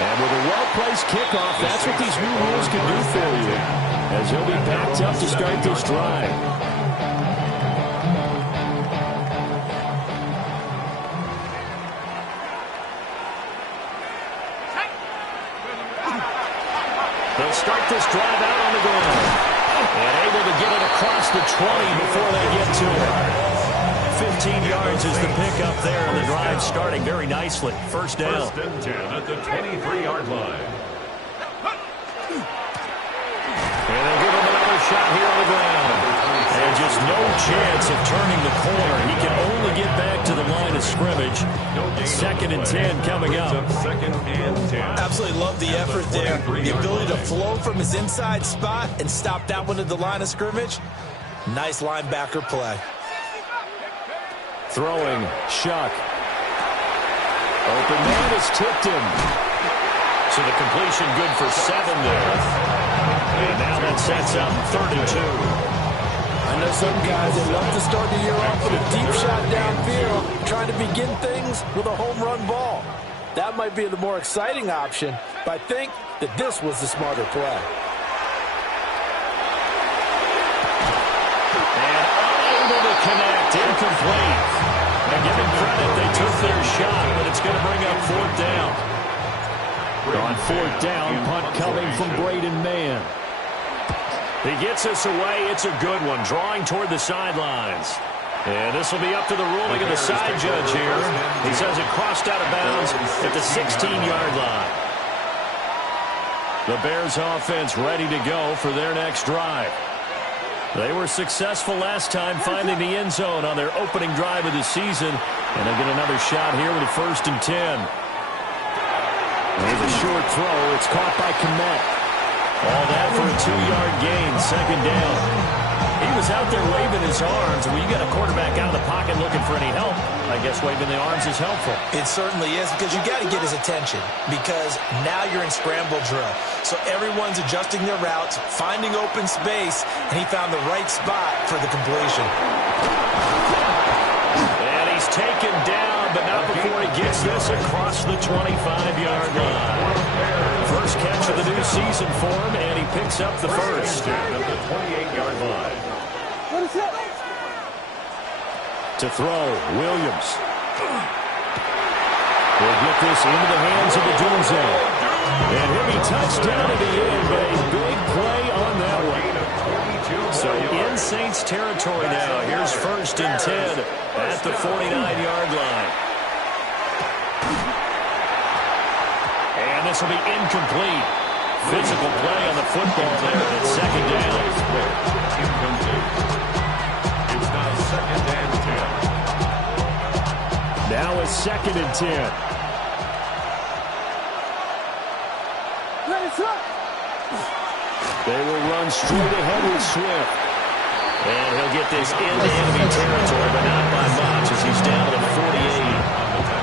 And with a well-placed kickoff, that's what these new rules can do for you, as he'll be backed up to start this drive. They'll start this drive out on the ground. And able to get it across the 20 before they get to it. 15 yards is the pickup there, and the drive starting very nicely. First down. First and 10 at the 23-yard line. And they give him another shot here on the ground. And just no chance of turning the corner. He can only get back to the line of scrimmage. Second and 10 coming up. Second and 10. Absolutely love the effort there. The ability to flow from his inside spot and stop that one at the line of scrimmage. Nice linebacker play. Throwing, Shuck. Open man has tipped him. So the completion good for 7 there. And now that sets up 32. I know some guys that love to start the year off with a deep shot downfield, trying to begin things with a home run ball. That might be the more exciting option, but I think that this was the smarter play. And unable to connect, incomplete. And give him credit, they took their shot, but it's going to bring up 4th down. On 4th down, punt coming from Braden Mann. He gets us away. It's a good one, drawing toward the sidelines. And this will be up to the ruling of the side judge here. He says it crossed out of bounds at the 16-yard line. The Bears offense ready to go for their next drive. They were successful last time finding the end zone on their opening drive of the season. And they'll get another shot here with a 1st and 10. Here's a short throw. It's caught by Kmet. All that for a 2-yard gain, 2nd down. He was out there waving his arms. When you got a quarterback out of the pocket looking for any help, I guess waving the arms is helpful. It certainly is, because you got to get his attention, because now you're in scramble drill. So everyone's adjusting their routes, finding open space, and he found the right spot for the completion. And he's taken down, but not before he gets this across the 25-yard line. First catch of the new season for him, and he picks up the first. At the 28-yard line. What is that? To throw, Williams. Will get this into the hands of the Dunze. And he'll be touched down at the end, but a big play on that one. So in Saints territory now. Here's 1st and 10 at the 49-yard line. And this will be incomplete. Physical play on the football there, and it's 2nd down. It's now 2nd and 10. Now it's 2nd and 10. They will run straight ahead with Swift. And he'll get this into enemy territory, but not by much as he's down to the 48.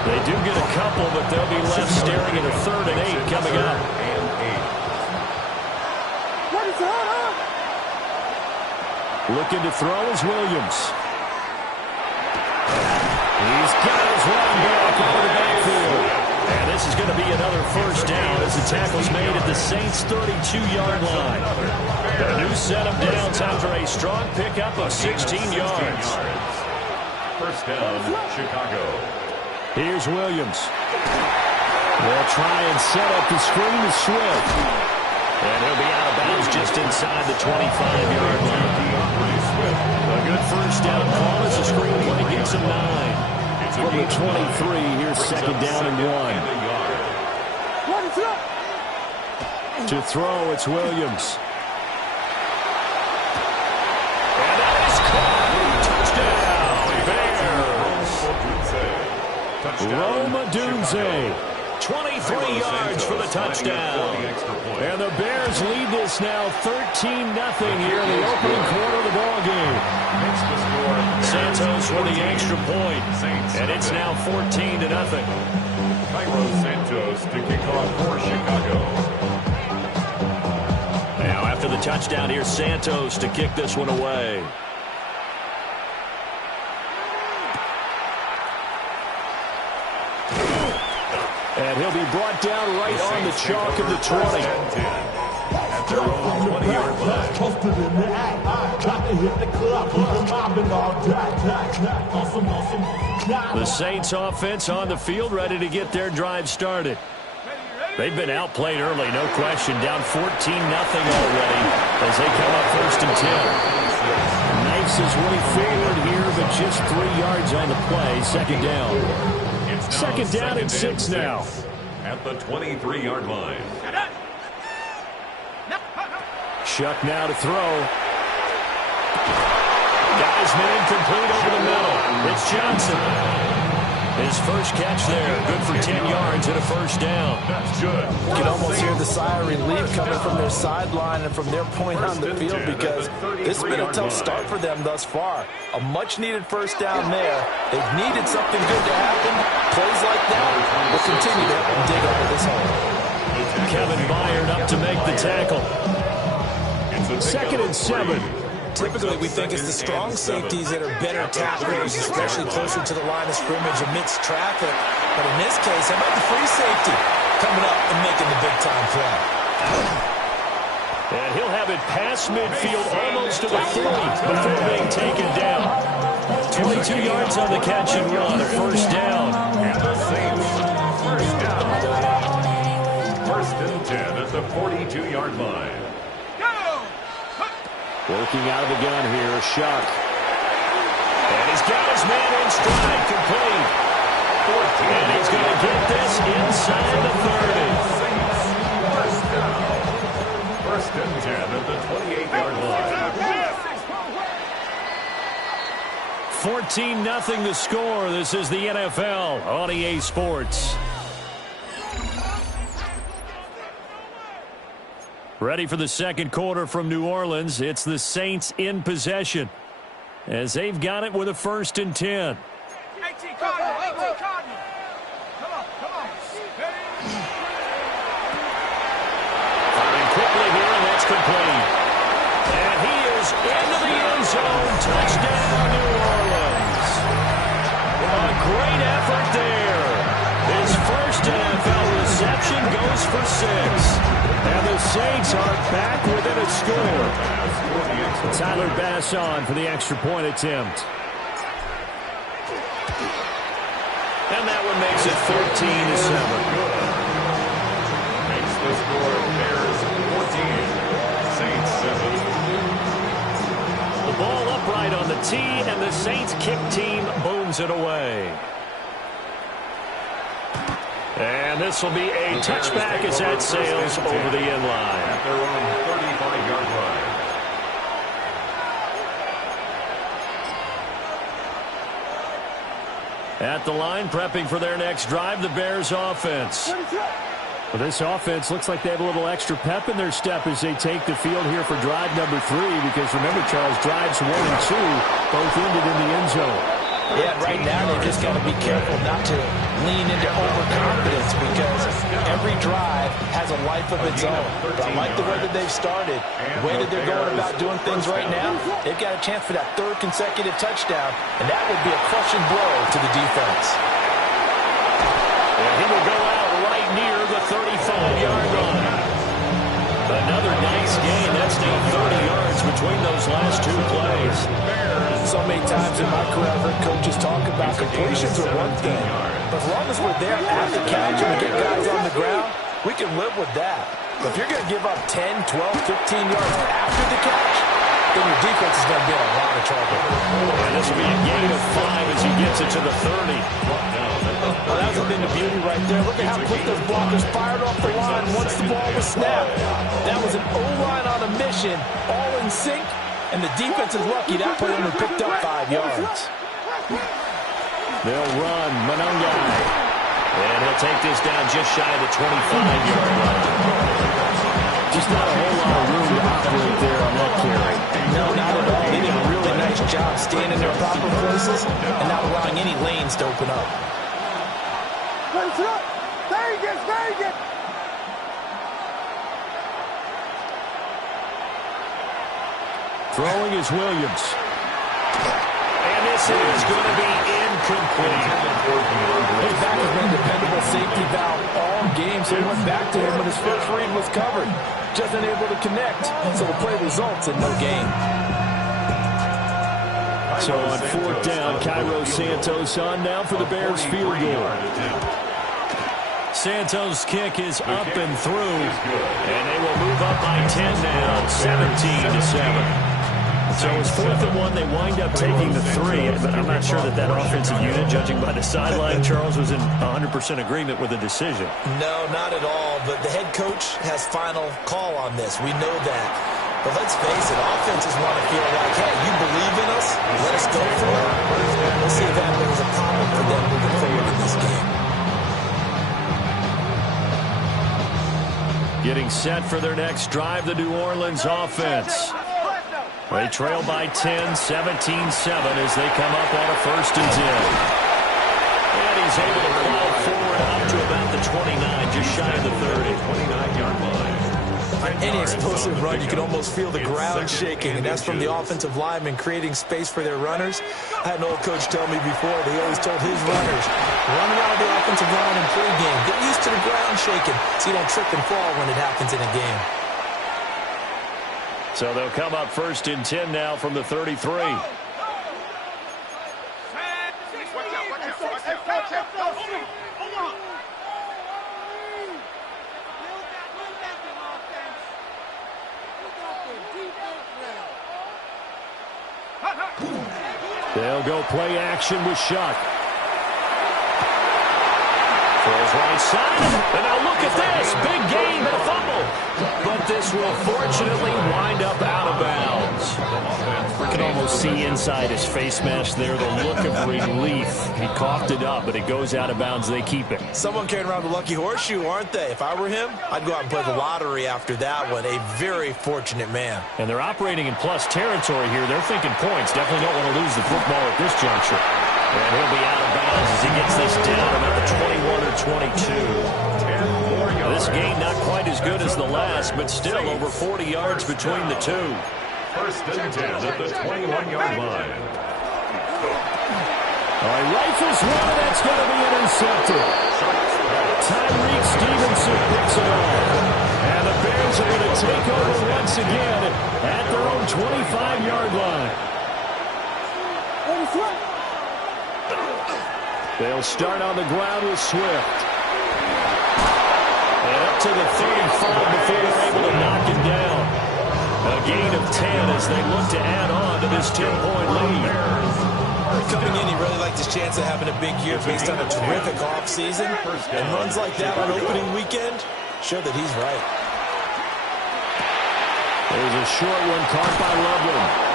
They do get a couple, but they'll be left staring at a 3rd and 8 coming up. Looking to throw is Williams. He's got his running back over the backfield. And this is going to be another 1st down as the tackle's made at the Saints' 32-yard line. A new set of downs after a strong pickup of 16 yards. 1st down, Chicago. Here's Williams. They'll try and set up the screen to Swift. And he'll be out of bounds just inside the 25-yard line. A good 1st down call as the screen play gets him 9. From the 23, here's 2nd down and 1. To throw, it's Williams. And that is caught. Touchdown, Bears. Roma Dunze. 23 yards for the touchdown. And the Bears lead this now 13-0 here in the opening quarter of the ballgame. Santos for the extra point. And it's now 14-0. Cairo Santos to kick off for Chicago. Now after the touchdown, here's Santos to kick this one away. And And he'll be brought down right on the chalk of the 20. At their own 20-yard line. The Saints offense on the field, ready to get their drive started. They've been outplayed early, no question. Down 14-0 already as they come up 1st and 10. Nice is running forward here, but just 3 yards on the play. Second down. Second down and 6 now. At the 23-yard line. Shuck now to throw. Geisman incomplete over the middle. It's Johnson. His first catch there. Good for 10 yards and a first down. That's good. You can almost hear the sigh of relief coming from their sideline and from their point on the field because this has been a tough start for them thus far. A much-needed first down there. They've needed something good to happen. Plays like that will continue to help them dig out of this hole. Kevin Byard up to make the tackle. 2nd and 7. Typically, we think it's the strong safeties that are better tacklers, especially closer to the line of scrimmage amidst traffic. But in this case, how about the free safety coming up and making the big-time play? And he'll have it past midfield, almost to the 40, before being taken down. 22 yards on the catch and run, a first down. And the Saints, first down. 1st and 10 at the 42-yard line. Working out of the gun here, Shuck. And he's got his man in stride, complete. And he's going to get this inside the 30. First and 10 at the 28-yard line. 14-0 the score. This is the NFL on EA Sports. Ready for the second quarter from New Orleans. It's the Saints in possession as they've got it with a 1st and 10. 18 Cardinal. Come on. Firing quickly here, and that's complete. And he is into the end zone. Touchdown, New Orleans. A great effort there. His first NFL reception goes for 6. And the Saints are back within a score. Tyler Bass on for the extra point attempt. And that one makes it 14-7. Makes the score Bears 14, Saints 7. The ball upright on the tee, and the Saints kick team booms it away. And this will be a touchback as that sails over the end line. At their own 35-yard line. At the line, prepping for their next drive, the Bears offense. Well, this offense looks like they have a little extra pep in their step as they take the field here for drive number 3, because remember, Charles, drives 1 and 2 both ended in the end zone. Yeah, right now they just got to be careful not to lean into overconfidence because every drive has a life of its own. But I like the way that they've started, the way that they're going about doing things right now. They've got a chance for that 3rd consecutive touchdown, and that would be a crushing blow to the defense. And he will go out right near the 35-yard line. Another nice gain. That's now 30 yards between those last 2 plays. So many times in my career I've heard coaches talk about completions are one thing, but as long as we're there at the catch and we get guys on the ground, we can live with that. But if you're going to give up 10, 12, 15 yards after the catch, then your defense is going to be in a lot of trouble. And this will be a gain of 5 as he gets it to the 30. Well, that was a bit of beauty right there. Look at how quick those blockers fired off the line once the ball was snapped. That was an O-line on a mission, all in sync. And the defense is lucky that put him and picked up 5 yards. They'll run Monongai. And he'll take this down just shy of the 25-yard line. Just not a whole lot of room to operate there on that carry. No, not at all. They did a really nice job staying in their proper places and not allowing any lanes to open up. Vegas! Throwing is Williams. And this is going to be complete. His back has been a dependable safety valve all game, so he went back to him when his first read was covered. Just unable to connect, so the play results in no gain. So on fourth down, Cairo Santos on now for the Bears field goal. Santos' kick is up and through, and they will move up by 10 now, 17-7. So it's 4th and 1. They wind up taking the 3, but I'm not sure that offensive unit, judging by the sideline, Charles, was in 100% agreement with the decision. No, not at all, but the head coach has final call on this. We know that. But let's face it, offenses want to feel like, hey, you believe in us, let us go for it. We'll see if that was a problem for them moving forward in this game. Getting set for their next drive, the New Orleans offense. They trail by 10, 17-7 as they come up on a 1st and 10. And he's able to plow forward up to about the 29, just shy of the 30. 29-yard line. Any explosive run, you can almost feel the ground shaking, and that's from the offensive linemen creating space for their runners. I had an old coach tell me before, they always told his runners, run around the offensive line in pregame. Get used to the ground shaking so you don't trip and fall when it happens in a game. So they'll come up 1st and 10 now from the 33. They'll go play action with Shuck. Throws right side. And now look at this. Big gain and a fumble. But this will fortunately wind up out of bounds. You can almost see inside his face mask there the look of relief. He coughed it up, but it goes out of bounds. They keep it. Someone carrying around the lucky horseshoe, aren't they? If I were him, I'd go out and play the lottery after that one. A very fortunate man. And they're operating in plus territory here. They're thinking points. Definitely don't want to lose the football at this juncture. And he'll be out of bounds as he gets this down about the 21 or 22. This game not quite as good as the last, but still over 40 yards between the two. 1st and 10 at the 21-yard line. All right, rifles one, and that's going to be intercepted. Tyreek Stevenson picks it off. And the Bears are going to take over once again at their own 25-yard line. They'll start on the ground with Swift. And up to the 35 before they're able to knock him down. A gain of 10 as they look to add on to this 10-point lead. Coming in, he really liked his chance of having a big year based on a terrific offseason. And runs like that on opening weekend show that he's right. There's a short one caught by Loveland.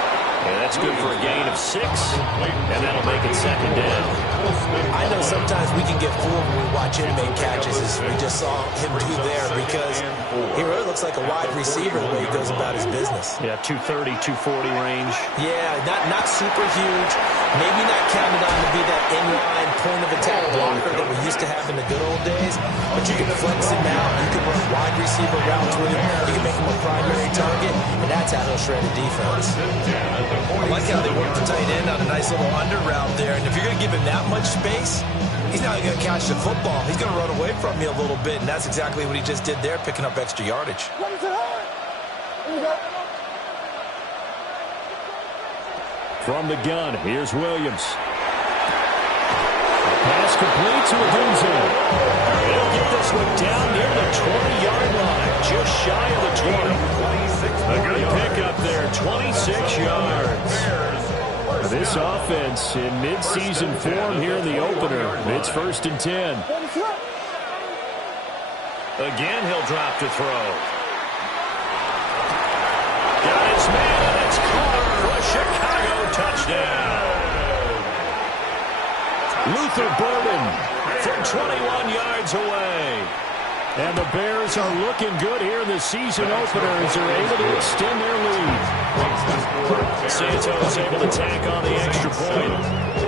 And that's good for a gain of 6. And that'll make it 2nd down. I know sometimes we can get fooled when we watch him make catches, as we just saw him do there, because he really looks like a wide receiver the way he goes about his business. Yeah, 230, 240 range. Yeah, not super huge. Maybe not counted on to be that inline point-of-attack blocker that we used to have in the good old days, but you can flex him out. You can run wide receiver routes with him. You can make him a primary target, and that's how he'll shred a defense. I like how they work the tight end on a nice little under route there, and if you're going to give him that much space, he's not going to catch the football. He's going to run away from you a little bit, and that's exactly what he just did there, picking up extra yardage. From the gun, here's Williams. A pass complete to Adunze. He'll get this one down near the 20-yard line, just shy of the 20. A good pickup there, 26 yards. This offense in midseason form here in the opener. It's 1st and 10. Again, he'll drop to throw. Got his man, and it's caught for a Chicago touchdown. Luther Burden from 21 yards away. And the Bears are looking good here in the season opener as they're able to extend their lead. Santos able to tack on the extra point.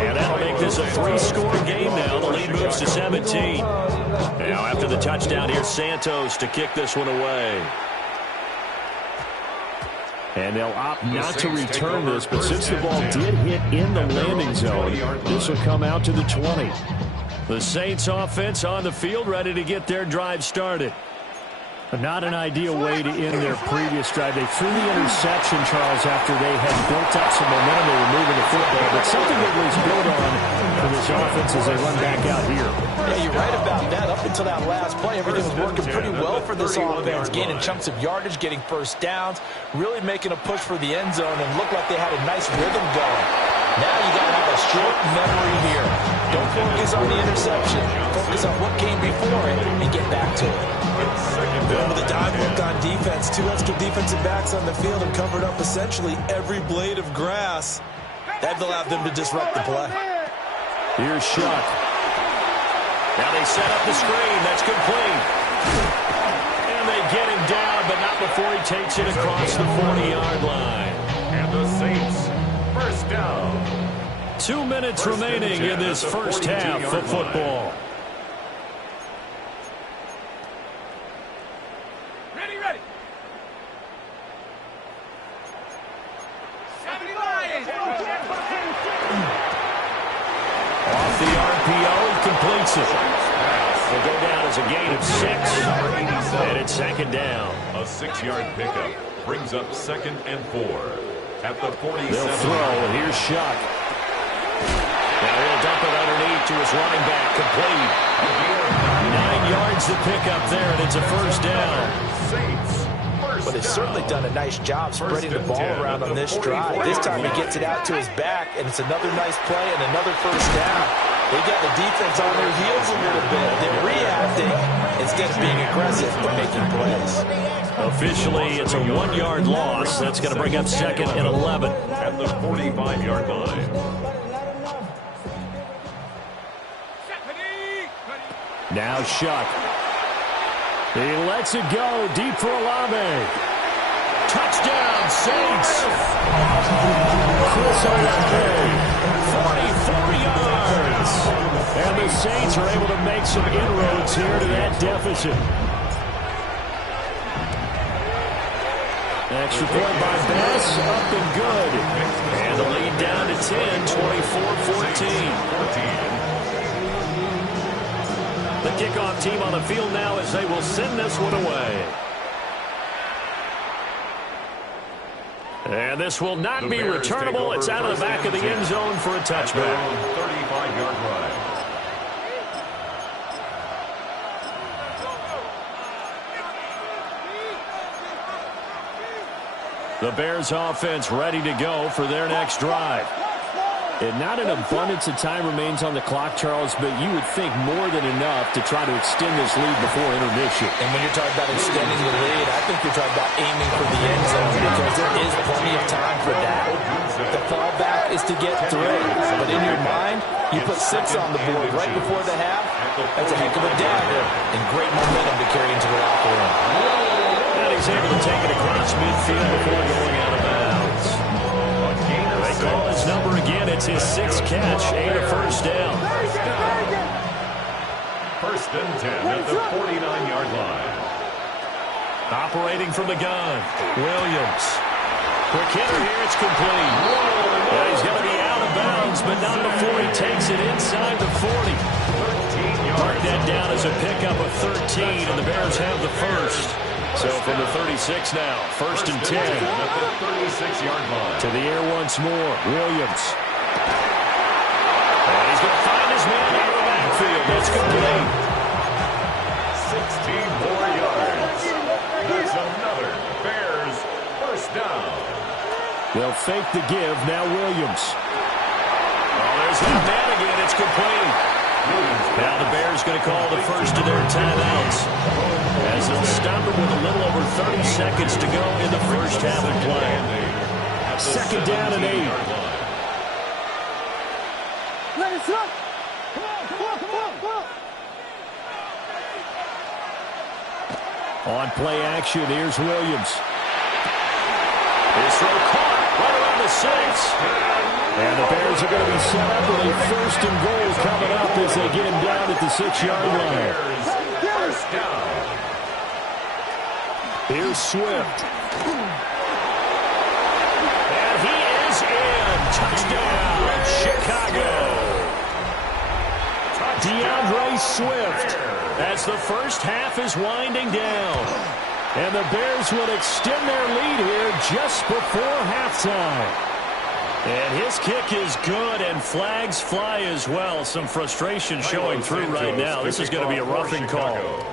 And that'll make this a 3-score game now. The lead moves to 17. Now after the touchdown, here's Santos to kick this one away. And they'll opt not to return this, but since the ball did hit in the landing zone, this will come out to the 20. The Saints offense on the field, ready to get their drive started. Not an ideal way to end their previous drive. They threw the interception, Charles, after they had built up some momentum. They were moving the football, but something that was built on for this offense as they run back out here. Yeah, you're right about that. Up until that last play, everything was working pretty well for this offense, gaining chunks of yardage, getting first downs, really making a push for the end zone, and looked like they had a nice rhythm going. Now you got to have a short memory here. Don't focus on the interception. Focus on what came before it and get back to it. Going with the dive look on defense. 2 extra defensive backs on the field and covered up essentially every blade of grass. That allowed them to disrupt the play. Here's Shuck. Now they set up the screen. That's complete. And they get him down, but not before he takes it across the 40-yard line. And the Saints, first down. 2 minutes remaining in this first half of football. Ready. Off the RPO, he completes it. Will go down as a gain of 6, and it's second down. A 6-yard pickup brings up 2nd and 4 at the 47. They'll throw, and here's Shuck. Now he'll dump it underneath to his running back, complete. 9 yards to pick up there, and it's a first down. Saints, first But they've certainly done a nice job spreading the ball around on this drive. This time he gets it out to his back, and it's another nice play and another first down. They got the defense on their heels a little bit. They're reacting instead of being aggressive and making plays. Officially, it's a 1-yard loss. That's going to bring up 2nd and 11. at the 45-yard line. Now Shuck. He lets it go deep for Olave. Touchdown, Saints. Chris Olave, 44 yards. And the Saints are able to make some inroads here to that deficit. Extra point by Bass, up and good. And the lead down to 10, 24-14. The kickoff team on the field now as they will send this one away. And this will not be returnable. It's out of the back of the end zone for a touchback. 35-yard line. The Bears offense ready to go for their next drive. And not an abundance of time remains on the clock, Charles, but you would think more than enough to try to extend this lead before intermission. And when you're talking about extending the lead, I think you're talking about aiming for the end zone because there is plenty of time for that. The fallback is to get 3. But in your mind, you put 6 on the board right before the half. That's a heck of a dagger and great momentum to carry into the locker room. And he's able to take it across midfield before going out of bounds. They call his number again. It's his 6th catch, 8 a first down. First and 10 at the 49-yard line. Operating from the gun, Williams. Quick hitter here, it's complete. Yeah, he's going to be out of bounds, but not before he takes it inside the 40. Mark that down as a pickup of 13, and the Bears have the first. So from the 36 now, first and 10. At the 36-yard line. To the air once more, Williams. And he's going to find his man out of the backfield. That's complete. 16 more yards. That's another Bears first down. They'll fake the give, now Williams. Oh, there's that man again. It's complete. Now the Bears going to call the first of their timeouts as they'll stop it with a little over 30 seconds to go in the first half of play. Second down and 8. Let it up. Come on. On play action, here's Williams. His throw caught right around the 6. And the Bears are going to be set up with a first and goal coming up as they get him down at the 6-yard line. First down. Here's Swift. Touchdown, Chicago. DeAndre Swift as the first half is winding down. And the Bears will extend their lead here just before halftime. And his kick is good, and flags fly as well. Some frustration showing through right now. This is going to be a roughing call.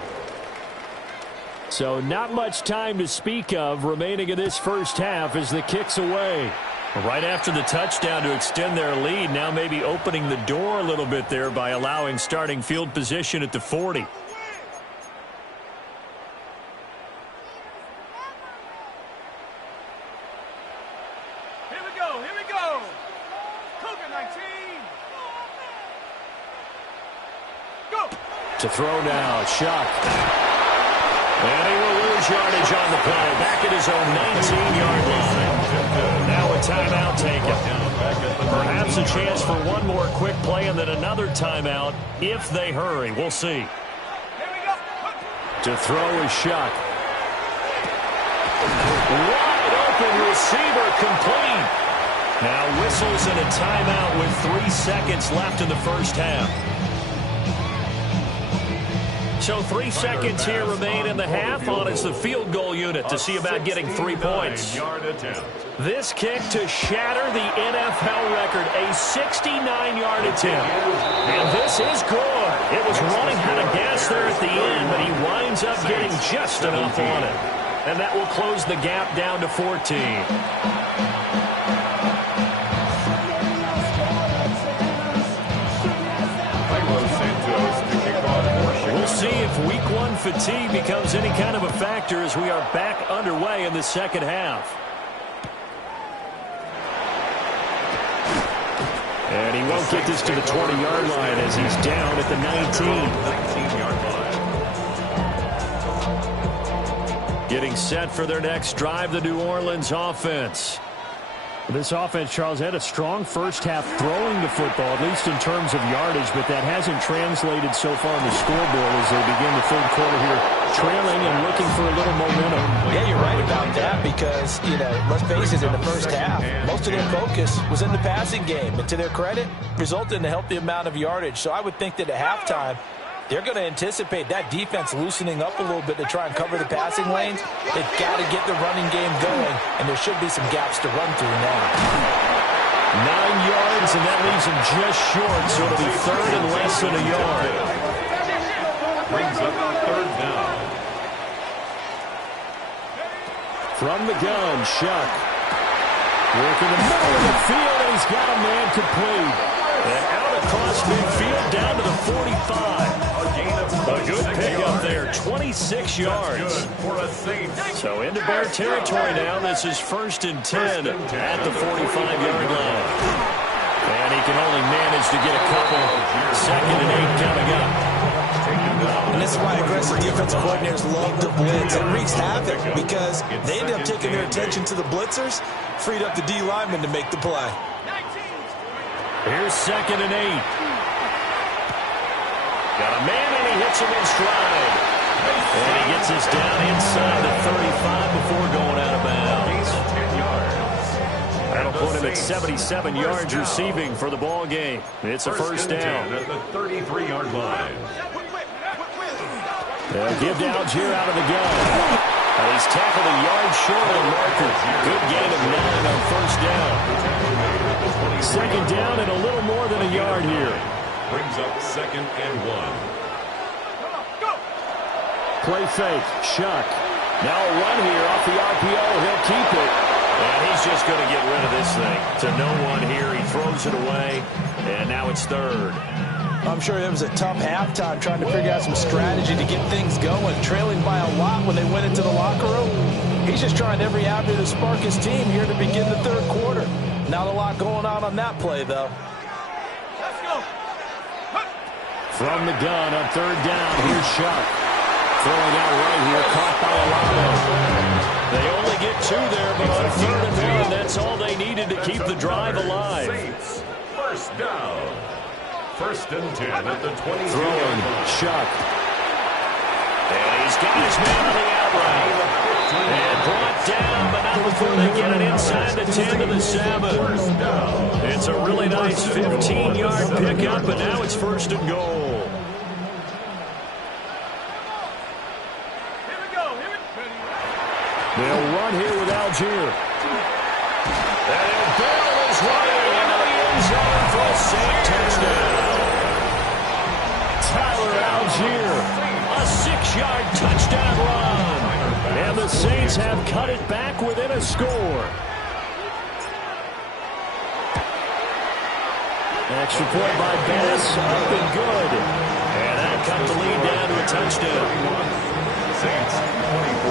So not much time to speak of remaining in this first half as the kick's away. Right after the touchdown to extend their lead, now maybe opening the door a little bit there by allowing starting field position at the 40. Here we go, here we go. Cougar 19. Go. To throw now, Shuck. And he will lose yardage on the play. Back at his own 19-yard line. Now a timeout taken. Perhaps a chance for one more quick play and then another timeout if they hurry. We'll see. Here we go. To throw is Shuck. Wide open receiver complete. Now whistles and a timeout with 3 seconds left in the first half. So 3 seconds here remain in the half on as the field goal unit to see about getting 3 points. This kick to shatter the NFL record, a 69-yard attempt. And this is good. It was running out of gas there at the end, but he winds up getting just enough on it. And that will close the gap down to 14. We'll see if week one fatigue becomes any kind of a factor as we are back underway in the second half. And he won't get this to the 20-yard line as he's down at the 19. Getting set for their next drive, the New Orleans offense. This offense, Charles, had a strong first half throwing the football, at least in terms of yardage, but that hasn't translated so far in the scoreboard as they begin the third quarter here, trailing and looking for a little momentum. Yeah, you're right about that because, let's face it, in the first half, most of their focus was in the passing game. And to their credit, resulted in a healthy amount of yardage. So I would think that at halftime, they're going to anticipate that defense loosening up a little bit to try and cover the passing lanes. They've got to get the running game going, and there should be some gaps to run through now. 9 yards, and that leaves him just short, so it'll be third and less than a yard. Brings up third down. From the gun, Shuck. Working the middle of the field, and he's got a man complete. And out across midfield down to the 45. A good pickup there, 26 yards. So into Bear territory now. This is 1st and 10 at the 45-yard line. And he can only manage to get a couple. 2nd and 8 coming up. And this is why aggressive defensive coordinators love to blitz. It wreaks havoc because they end up taking their attention to the blitzers, freed up the D lineman to make the play. Here's 2nd and 8. Got a man, and he hits him in stride. And he gets us down inside the 35 before going out of bounds. That'll put him at 77 yards receiving for the ball game. It's a first down. At the 33-yard line. They'll give to Algier out of the gun. And he's tackled a yard short of the marker. Good gain of 9 on first down. 2nd down and a little more than a yard here. Brings up 2nd and 1. Play fake, Shuck. Now a run here off the RPO. He'll keep it. And he's just going to get rid of this thing. To no one here. He throws it away. And now it's 3rd. I'm sure it was a tough halftime trying to figure out some strategy to get things going. Trailing by a lot when they went into the locker room. He's just trying every avenue to spark his team here to begin the third quarter. Not a lot going on that play, though. Let's go. From the gun on 3rd down. Here's Shuck. Throwing out right here. Caught by Alano. They only get 2 there, but on 3rd and 1, that's all they needed to keep the drive alive. Saints, first down. 1st and 10 at the 20. Throwing, Shuck. And he's got his man on the outright. And brought down, but not before they get it inside the 10 to the 7. First down. 15-yard pickup, and now it's 1st and goal. They'll run here with Algier. And Bell is running into the end zone for a safe touchdown. Tyler Algier, a 6-yard touchdown run. And the Saints have cut it back within a score. Extra point by Bass, up and good. And that cut the lead down to a touchdown. Saints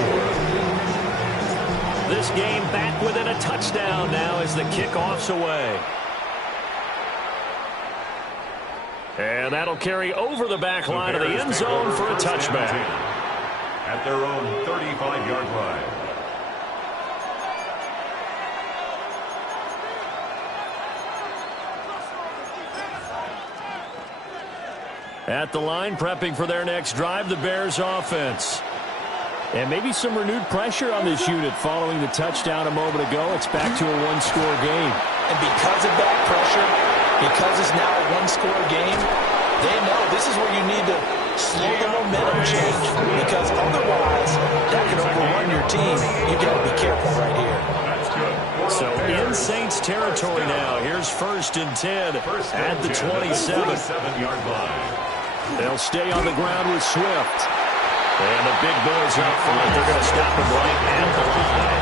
24. This game back within a touchdown now as the kickoff's away. And that'll carry over the back line of the end zone for a touchback. At their own 35-yard line. At the line, prepping for their next drive, the Bears offense. And maybe some renewed pressure on this unit following the touchdown a moment ago. It's back to a one-score game. And because of that pressure, because it's now a one-score game, they know this is where you need to slow the momentum change. Because otherwise, that can overrun your team. You got to be careful right here. So in Saints territory now. Here's 1st and 10 at the 27-yard line. They'll stay on the ground with Swift. And the big boys up front. They're going to stop him right at the line.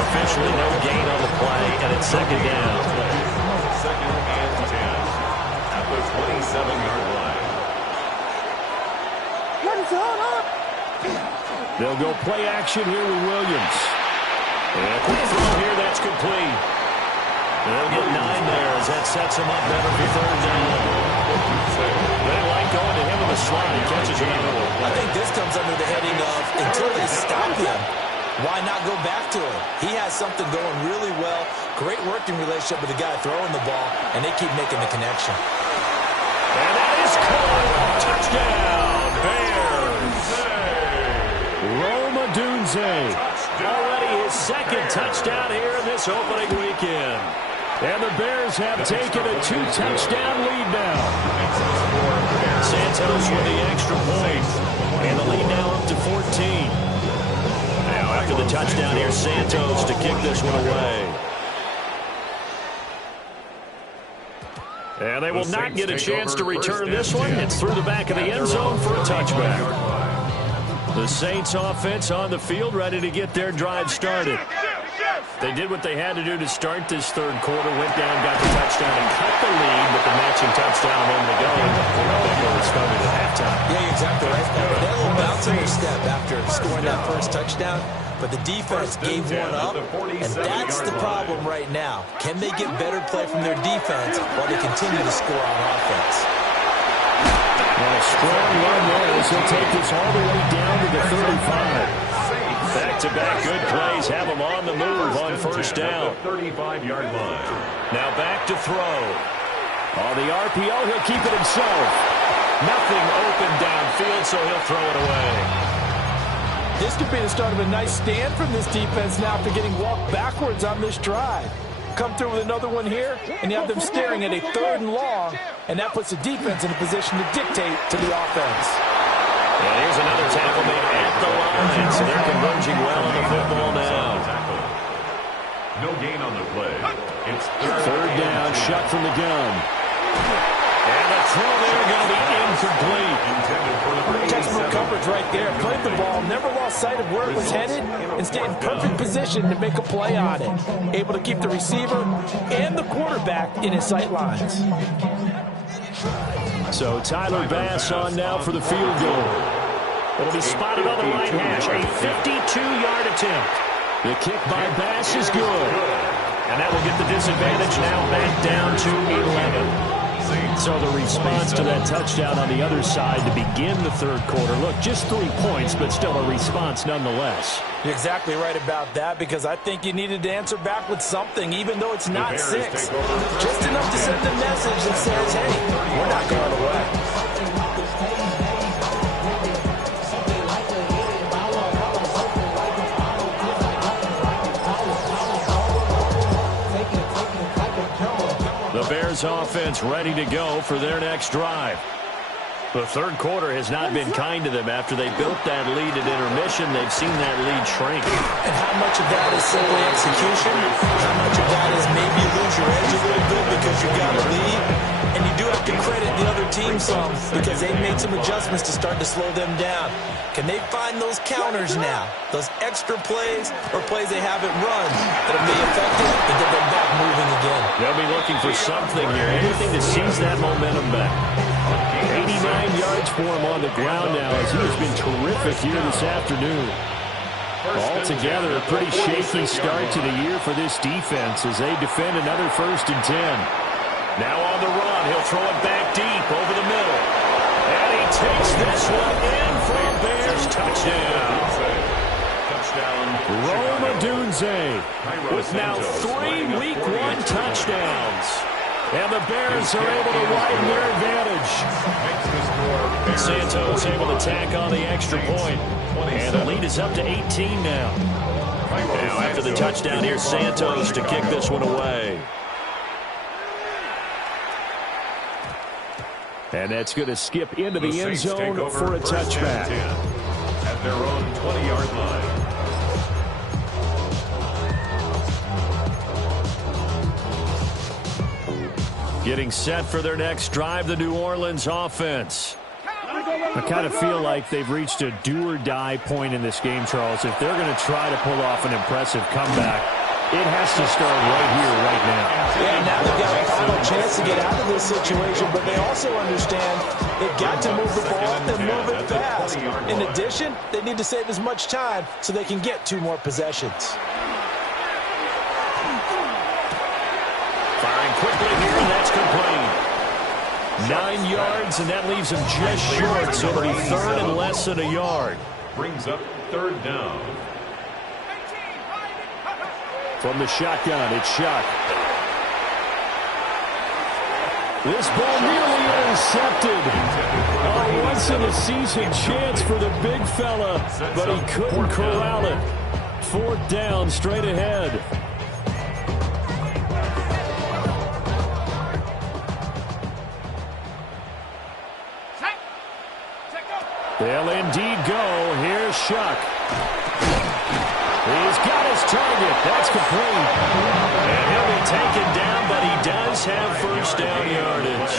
Officially no gain on the play, and it's 2nd down. 2nd and 10 at the 27-yard line. They'll go play action here with Williams. And a quick throw here, that's complete. They'll get 9 there as that sets him up better for 3rd down. They like going to him in the slot. He catches him in the middle. I think this comes under the heading of, until they stop him, why not go back to him? He has something going really well. Great working relationship with the guy throwing the ball, and they keep making the connection. And that is caught. Touchdown, Bears. Rome Odunze. Already his 2nd touchdown here in this opening weekend. And the Bears have taken a 2-touchdown lead now. Santos with the extra point. And the lead now up to 14. Now after the touchdown, here's Santos to kick this one away. And they will not get a chance to return this one. It's through the back of the end zone for a touchback. The Saints offense on the field, ready to get their drive started. They did what they had to do to start this 3rd quarter. Went down, got the touchdown, and cut the lead with the matching touchdown a moment ago. Back where it started at halftime. Yeah, you're exactly right. They had a little bounce in their step after scoring that 1st touchdown. But the defense gave one up, and that's the problem right now. Can they get better play from their defense while they continue to score on offense? And a strong run there as he'll take this all the way down to the 35. Back-to-back good plays have him on the move on 1st down. 35-yard line. Now back to throw. On the RPO, he'll keep it himself. Nothing open downfield, so he'll throw it away. This could be the start of a nice stand from this defense now after getting walked backwards on this drive. Come through with another one here, and you have them staring at a 3rd and long, and that puts the defense in a position to dictate to the offense. And here's another tackle made at the line, so they're converging well on the football now. No gain on the play. It's 3rd down, shot from the gun. And the throw there going to be incomplete. Textbook coverage right there. Played the ball, never lost sight of where it was headed, and stayed in perfect position to make a play on it. Able to keep the receiver and the quarterback in his sight lines. So Tyler Bass on now for the field goal. It'll be spotted on the right hash. A 52-yard attempt. The kick by Bass is good. And that will get the disadvantage now back down to 11. So the response to that touchdown on the other side to begin the 3rd quarter. Look, just 3 points, but still a response nonetheless. You're exactly right about that, because I think you needed to answer back with something, even though it's not 6. Just enough to send a message that says, hey, we're not going away. The Bears offense ready to go for their next drive. The third quarter has not been kind to them. After they built that lead at intermission, they've seen that lead shrink. And how much of that is simply execution? How much of that is maybe you lose your edge a little bit because you got a lead? And you do have to credit the other team some because they've made some adjustments to start to slow them down. Can they find those counters now? Those extra plays or plays they haven't run that'll be effective and get them back moving again? They'll be looking for something here, anything to seize that momentum back. 89 yards for him on the ground now as he has been terrific here this afternoon. Altogether, a pretty shaky start to the year for this defense as they defend another 1st and 10. Now on the run, he'll throw it back deep over the middle. And he takes this one in for a Bears touchdown. Rome Odunze with now 3 Week 1 touchdowns. And the Bears are able to widen their advantage. Santos able to tack on the extra point. And the lead is up to 18 now. Now after the touchdown, here's Santos to kick this one away. And that's going to skip into the end zone for a touchback. At their own 20-yard line. Getting set for their next drive, the New Orleans offense. I kind of feel like they've reached a do-or-die point in this game, Charles. If they're going to try to pull off an impressive comeback, it has to start right here, right now. Yeah, now they've got a final chance to get out of this situation, but they also understand they've got to move the ball and move it fast. In addition, they need to save as much time so they can get 2 more possessions. Firing quickly here, and that's complete. 9 yards, and that leaves him just short, so it'll be 3rd and less than a yard. Brings up 3rd down. From the shotgun, it's Shuck. This ball nearly intercepted. A once-in-a-season chance for the big fella, but he couldn't corral it. 4th down, straight ahead. They'll indeed go. Here's Shuck. He's got his target. That's complete. And he'll be taken down, but he does have 1st down yardage.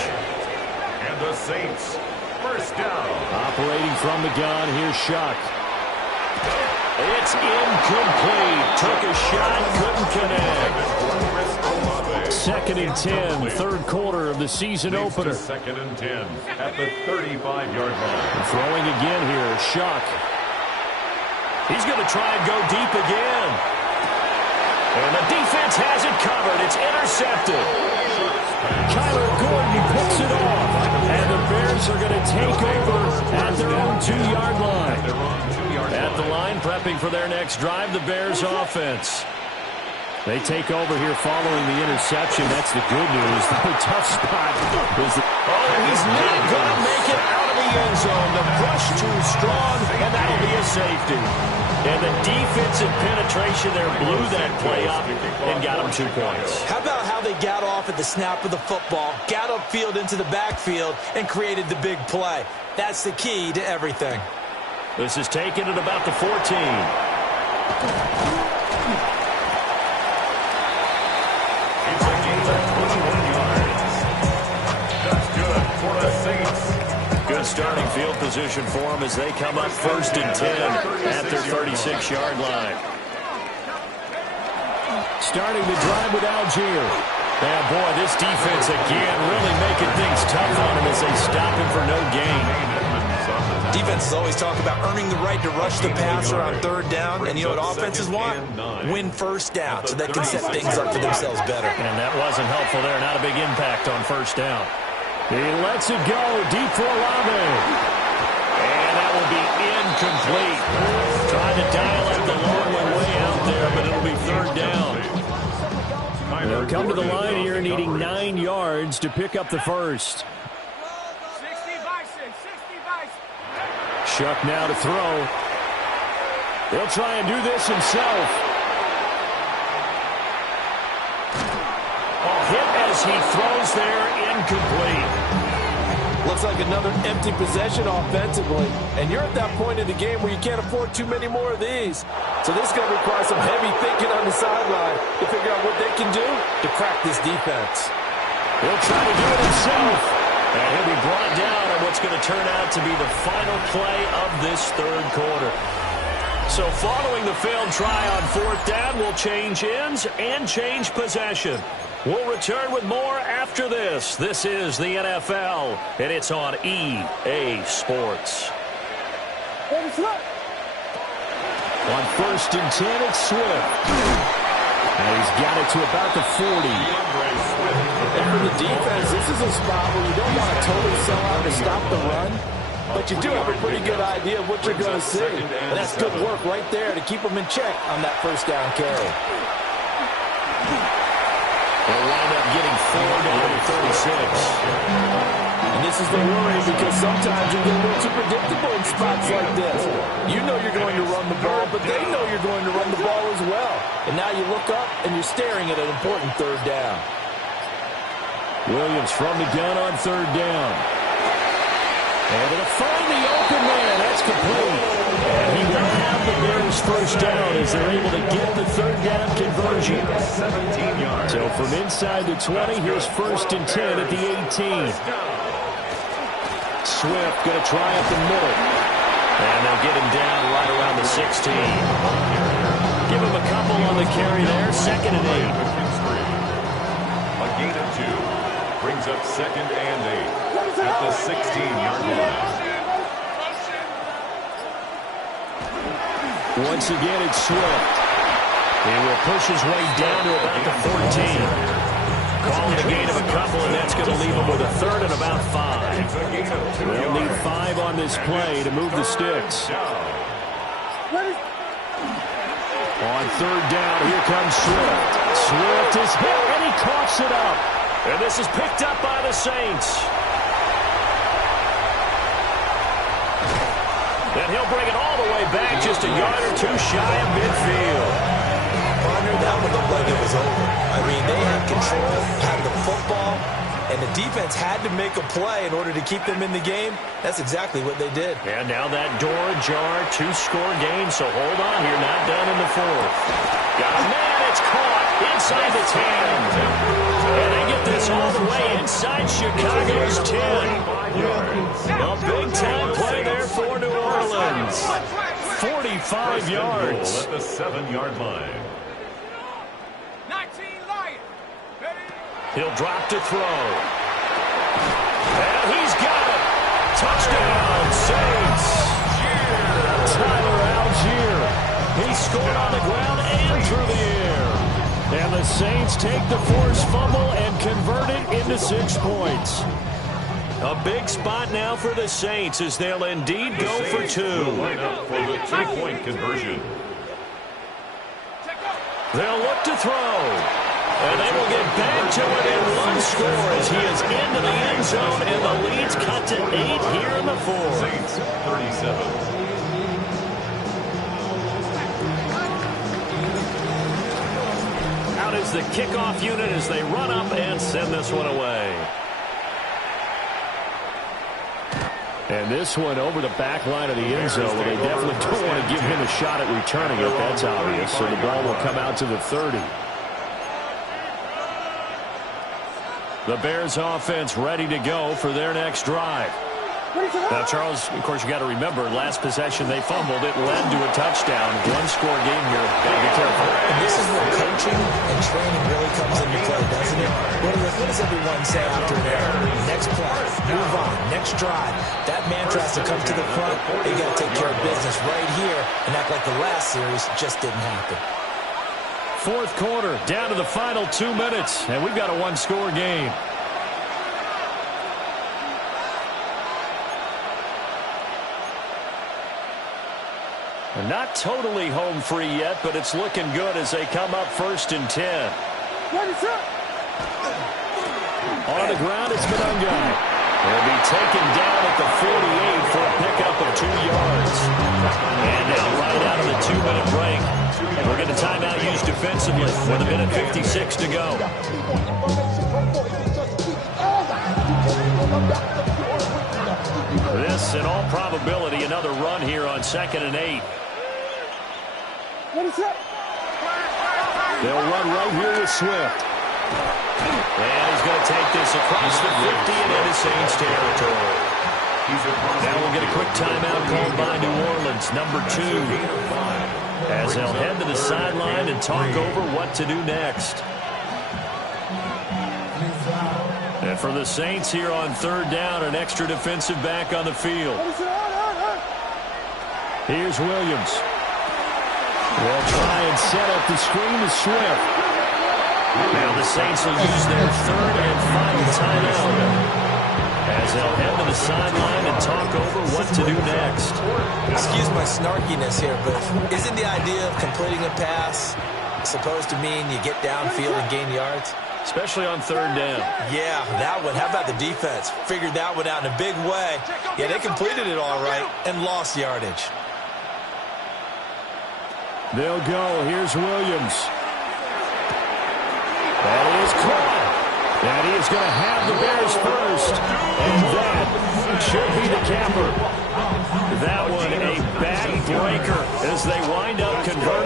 And the Saints, 1st down. Operating from the gun, here's Shuck. It's incomplete. Took a shot, couldn't connect. 2nd and 10, 3rd quarter of the season opener. 2nd and 10 at the 35-yard line. And throwing again here, Shuck. He's going to try and go deep again. And the defense has it covered. It's intercepted. Kyler Gordon picks it off. And the Bears are going to take over at their own 2-yard line. At the line, prepping for their next drive, the Bears offense. They take over here following the interception. That's the good news. The tough spot is he's not going to make it out of the end zone. The rush too strong, and that'll be a safety. And the defensive penetration there blew that play up and got him 2 points. How about how they got off at the snap of the football, got upfield into the backfield, and created the big play? That's the key to everything. This is taken at about the 14. Good starting field position for them as they come up 1st and 10 at their 36-yard line. Starting the drive with Algier. Yeah, boy, this defense again really making things tough on him as they stop him for no gain. Defenses always talk about earning the right to rush the passer on 3rd down, and you know what offenses want? Win 1st down so they can set things up for themselves better. And that wasn't helpful there. Not a big impact on 1st down. He lets it go deep for Olave. And that will be incomplete. Trying to dial up the long one way out there, but it'll be 3rd down. They'll come to the line here needing 9 yards to pick up the first. 60 by 6, 60 by 6. Shuck now to throw. He'll try and do this himself. Oh, hit as as he throws there, incomplete. Looks like another empty possession offensively. And you're at that point in the game where you can't afford too many more of these. So this is going to require some heavy thinking on the sideline to figure out what they can do to crack this defense. He'll try to do it himself. And he'll be brought down on what's going to turn out to be the final play of this third quarter. So following the failed try on fourth down, we'll change ends and change possession. We'll return with more after this. This is the NFL, and it's on EA Sports. On first and 10, it's Swift. And he's got it to about the 40. And for the defense, this is a spot where you don't want to totally sell out to stop the run, but you do have a pretty good idea of what you're going to see. And that's good work right there to keep them in check on that first down carry. They'll wind up getting 4 down to 36. And this is the worry because sometimes you get a little too predictable in spots like this. You know you're going to run the ball, but they know you're going to run the ball as well. And now you look up and you're staring at an important third down. Williams from the gun on third down. And it'll find the open man. That's complete. And he will have the Bears first down as they're able to get the third down conversion. 17 yards. So from inside the 20, here's first and 10 at the 18. Swift going to try up the middle. And they'll get him down right around the 16. Give him a couple on the carry there. Second and 8. A gain of 2. Brings up second and 8 at the 16-yard line. Once again, it's Swift. He will push his way down to about the 14. Calling a gain of a couple, and that's going to leave him with a third and about 5. They'll need 5 on this play to move the sticks. On third down, here comes Swift. Swift is hit, and he coughs it up. And this is picked up by the Saints. And he'll bring it all the way back, just a yard or two shy of midfield. Partner, that one looked like it was over. I mean, they had control, had the football, and the defense had to make a play in order to keep them in the game. That's exactly what they did. And now that door ajar, 2-score game, so hold on here, not done in the fourth. Got a man, it's caught inside the 10. And they get this all the way inside Chicago's 10. A big-time play there for New Orleans. 45 yards. At the 7-yard line. 19 Lions. He'll drop to throw. And he's got it. Touchdown, Saints. Tyler Algier. He scored on the ground and through the air. And the Saints take the forced fumble and convert it into 6 points. A big spot now for the Saints as they'll indeed go for 2. Line up for the 2-point conversion. They'll look to throw. And they will get back to it in 1 score as he is into the end zone, and the lead's cut to 8 here in the 4th. Saints 37. Out is the kickoff unit as they run up and send this one away. And this one over the back line of the end zone, where they definitely don't want to give him a shot at returning it. That's obvious. So the ball will come out to the 30. The Bears offense ready to go for their next drive. Now, Charles, of course, you got to remember, last possession they fumbled. It led to a touchdown. 1-score game here. Got to be careful. And this is where coaching and training really comes into play, doesn't it? What does everyone say after an error? Next play, move on, next drive. That mantra has to come to the front. They got to take care of business right here and act like the last series just didn't happen. 4th quarter, down to the final 2 minutes, and we've got a 1-score game. And not totally home free yet, but it's looking good as they come up first and 10. On the ground, it's Monungai. He'll be taken down at the 48 for a pickup of 2 yards. And now right out of the 2-minute break, we're going to timeout used defensively with 1:56 to go. This, in all probability, another run here on 2nd and 8. They'll run right here with Swift. And he's going to take this across the 50 and into Saints territory. Now we'll get a quick timeout called by New Orleans, number 2, as they'll head to the sideline and talk over what to do next. And for the Saints here on 3rd down, an extra defensive back on the field. Here's Williams. They'll try and set up the screen to Swift. Now the Saints will use their 3rd and final timeout as they'll head to the sideline and talk over what to do next. Excuse my snarkiness here, but isn't the idea of completing a pass supposed to mean you get downfield and gain yards? Especially on 3rd down. Yeah, that one. How about the defense? Figured that one out in a big way. Yeah, they completed it all right and lost yardage. They'll go. Here's Williams. That is caught. And he is going to have the Bears first. And that should be the capper. That one a backbreaker as they wind up converting